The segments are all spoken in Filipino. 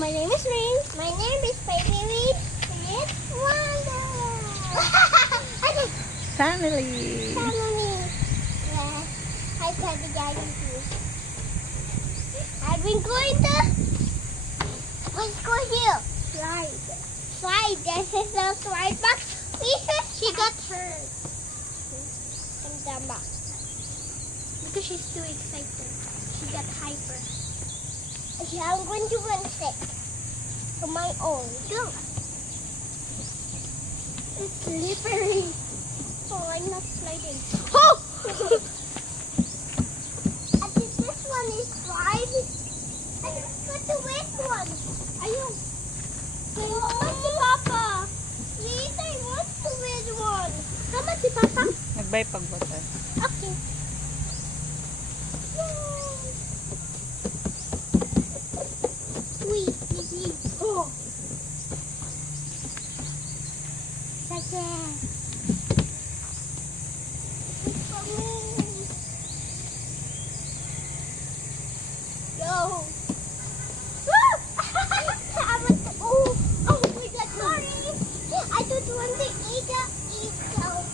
My name is Ring. My name is Baby Ring. It's Wonder. Family. Family. Yes. Hi, Daddy Daddy too. I've been going to. Let's go here. Slide. Slide. This is the slide box. Lisa, she got hurt. And the box. Because she's too excited. She got hyper. Okay, I'm going to run sick. On my own. Go. It's slippery. Oh, I'm not sliding. Oh! I think this one is slide. I just got the wet one. Ayun. I want si Papa. Please, I want the red one. Come on, si Papa. Nagbay pagbutan. Okay. Wait, wait. Oh. Second. Wait for me. Go. I want to, oh my God, sorry. I don't want to eat the eagle.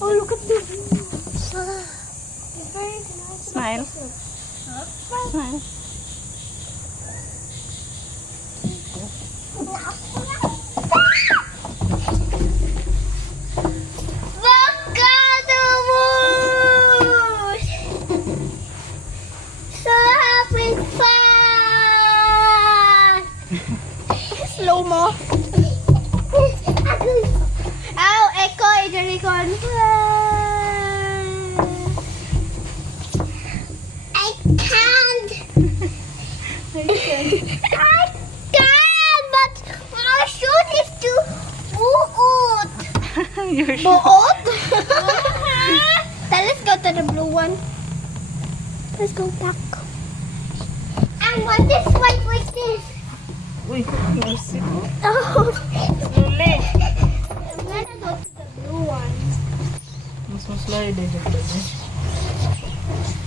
Oh, look at this. Smile. Smile. So having fun. Slow mo. Ow, echo, ijarikon. I can't. I can, but my shoot is too buot. You're Buot? Then let's go to the blue one. Let's go back. I want this one like this. Uy, mercy. Oh. Slowly. I'm gonna go to the blue one. Mas slide eh.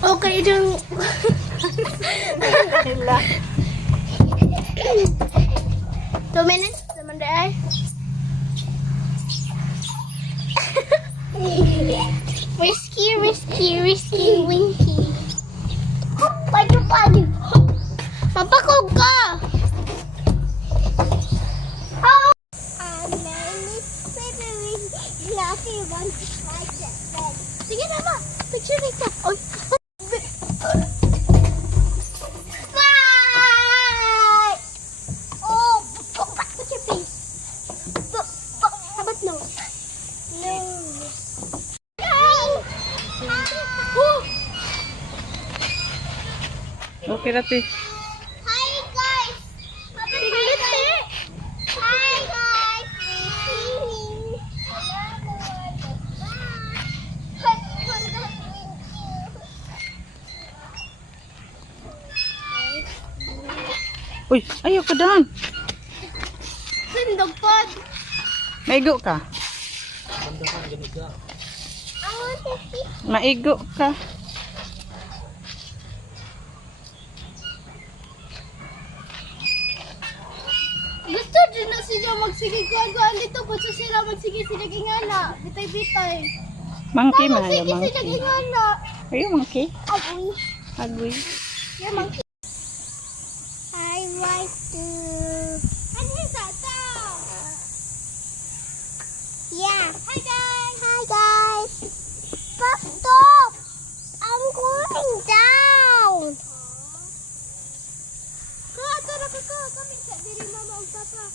Okay, then. Hila. 2 minutes, naman dahil. Risky, risky, risky, winky. Hop, padu, padu. Mapakog ka. Oh. And then it's very fluffy one like that. Sige na ma, picture ito. Oy. Bye! Oh, go back to your face. How about no? No. Okay, Rati. Hi guys. Hi guys. Uy, ayaw ka daan. Sindog pod. Maigo ka. I want to see. Maigo ka. Gusto din na sila magsigig-kuhan dito po sa sila magsigig-silig ingana. Bitay-bitay. Monkey man, Sige ayaw silig monkey. ingana. Ayaw monkey. Agoy. Agui. Yeah, monkey. I like to. Ano yung tata? Yeah. Hi guys. Hi guys. Stop. I'm going down. Ato na ka. Kami sa diri mama og papa.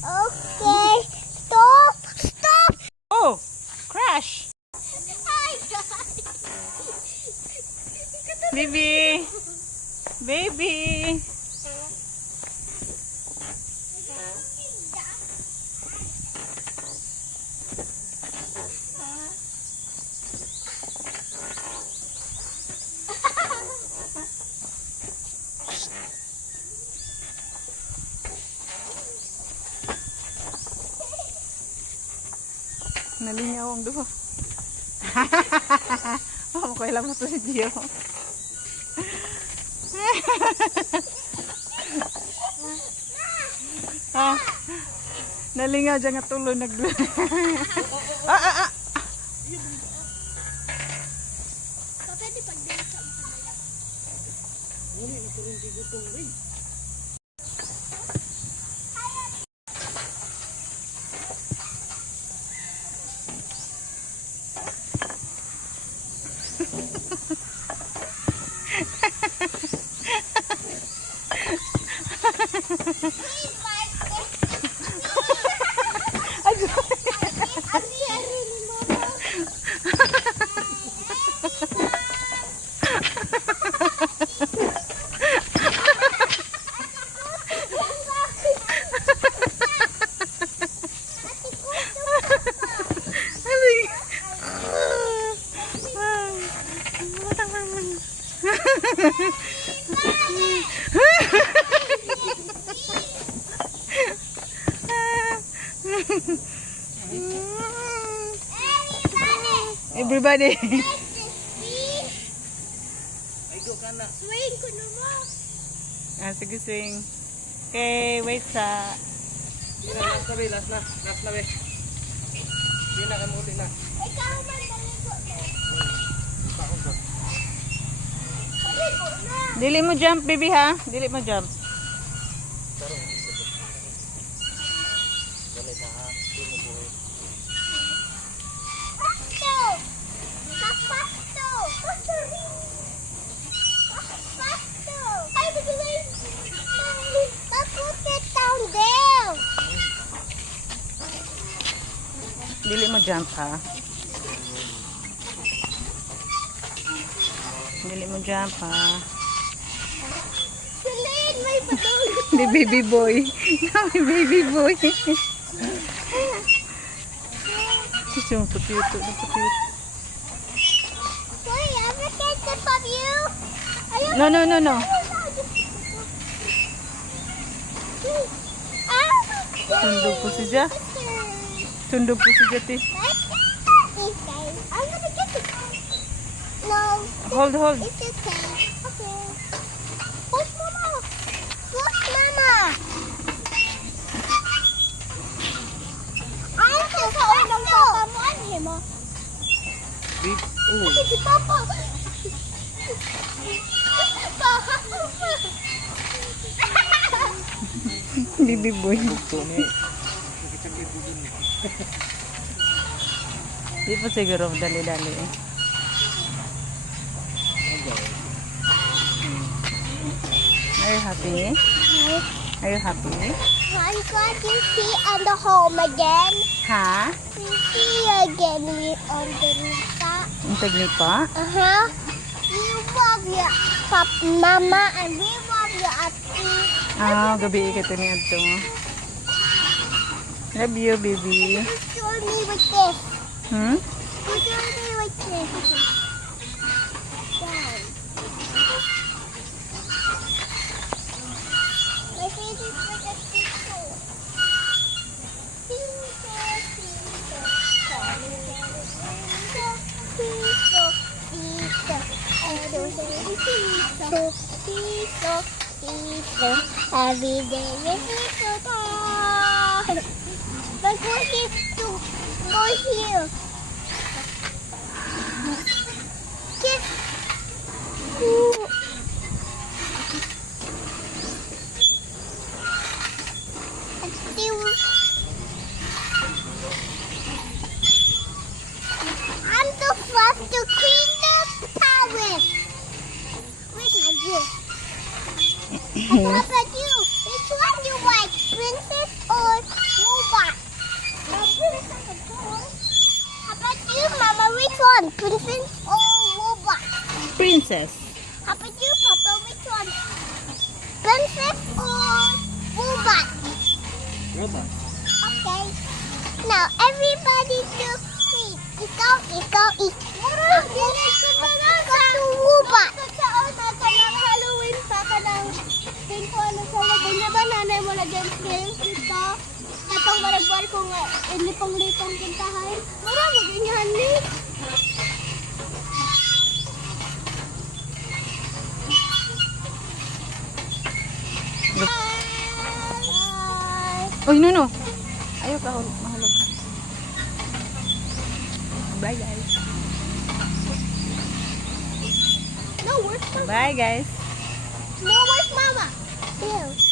Okay. Stop. Oh, crash. Hi guys. Baby. Baby. Nalingaw ang duho. Oh, kailan mo to si Gio. Ah, nalingaw dyan nga tulo nagdulo. Ah. Pwede pag-date sa mga. Muli na ko rin gutong rin. Everybody. Aigo ka na. Swing ko naman. Ah, sige, swing. Okay, wait sa... Last na be, last na be. Hindi na kamuli na. Ikaw man maligo. Pakong ka. Maligo na. Dili mo jump, baby, ha? Dili mo jump. Tarong. Dali na ha. Hindi mo buhay. Pasto. Pasto. Pasto. Ay, bigay. Put it down there. Dili mo jump, ha? Dili mo jump, ha? Celine, may padulog. The baby boy. May baby boy. Yung putiyuto. Sorry, I'm gonna get this of you. Ayun. No. Tundog po si Ja. Tundog po si Jati. I'm gonna get it. No. Hold. It's okay. Okay. Push mama. Push mama. I'm so sorry. Nang papa mo anhin mo. Big. Oh. Kasi si papa. Baby boy. Bukto ni. Sakit-sakit po dun. Di pa siguro dali-dali eh. Are you happy? Are you happy? I'm glad you see on the home again. Ha? We see you again on the Nita. Ang tagli pa? Uh-huh. We love your mama and we love your auntie. Ah, gabi ka ni adto. Love you, baby. You join me with this. Hmm? You join me with this. Down. My favorite with the seesaw. Every day is seesaw time. But go here to go here. Kiss. Ooh. And still. I'm the first to clean the towel. Where's my gift? How about you? Which one you like, princess or robot? Princess, of course. How about you, Mama? Which one, princess or robot? Princess. How about you, Papa? Which one, princess or robot? Robot. Okay. Now everybody to eat. Ikaw, eat. Ikaw to robot. Halloween pa ka ng pink ko ano sa labo niya ba nanay mo lagyan frame dito? Katong barag-bar ko nga ilipang-lipang kintahay. Mura maginyan ni. Bye. Uy, Nuno. Ayaw ka mahulog. Bye, guys. No, where's Mama? Bye, guys. No, where's Mama? Here.